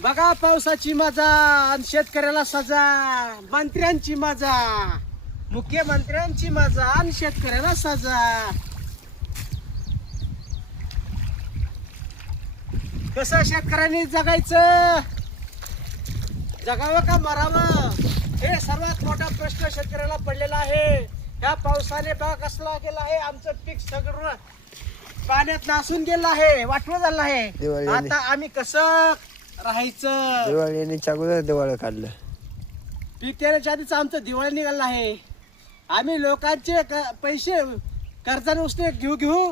बघा पावसाची मजा आणि शेतकऱ्याला सजा मंत्र्यांची मजा. मुख्यमंत्र्यांची मजा आणि शेतकऱ्याला सजा. कस शेतकऱ्यांनी जगायचं? जगावं का मरावं? हे सर्वात मोठा प्रश्न शेतकऱ्याला पडलेला आहे. या पावसाने भाग असला गेला आहे? आमचं पीक सगळं पाण्यात नासून गेलं आहे वाटवं झालं आहे. दिवाळी आली. आता आम्ही कसं राहायचं? दिवाळी आणि अगोदर दिवाळी काढलं. पीक येण्याच्या आधीच आमचं दिवाळी निघालं आहे. आम्ही लोकांचे क- पैसे कर्जाने उसने घेऊ घेऊ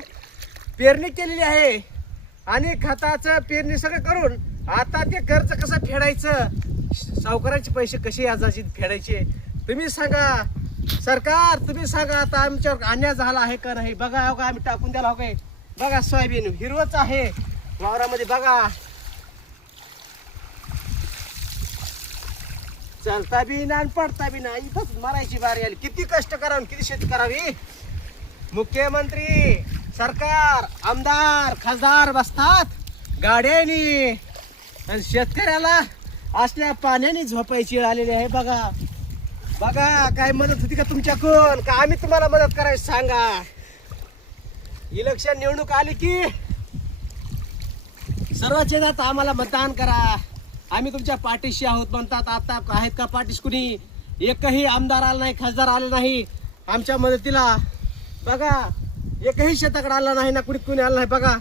पेरणी केलेली आहे. आणि खताचं पेरणी सगळं करून आता ते कर्ज कसं फेडायचं? सावकारांचे पैसे कसे याजाचे फेडायचे? तुम्ही सांगा. सरकार तुम्ही सांगा आता आमच्यावर अन्याय झाला आहे का नाही? बघा हो का आम्ही टाकून द्यायला हो काय बघा सोयाबीन हिरवच आहे. वावरामध्ये बघा. चालता बी ना आणि पडता बी ना. इथंच मरायची बारी आली. किती कष्ट करावं किती शेती करावी? मुख्यमंत्री सरकार आमदार खासदार बसतात. गाड्यानी आणि शेतकऱ्याला असल्या पाण्याने झोपायची आलेली आहे बघा. बघा काय मदत होती का तुमच्याकडून? का आम्ही तुम्हाला मदत करायची सांगा. इलेक्शन निवडणूक आली की सर्व क्षेत्रात आम्हाला मतदान करा. आम्ही तुमच्या पाठीशी आहोत म्हणतात आता आहेत का पाठीशी कुणी? एकही आमदार आला नाही खासदार आले नाही. आमच्या मदतीला बघा एकही शेताकडे आला नाही ना कुणी कुणी आलं नाही बघा.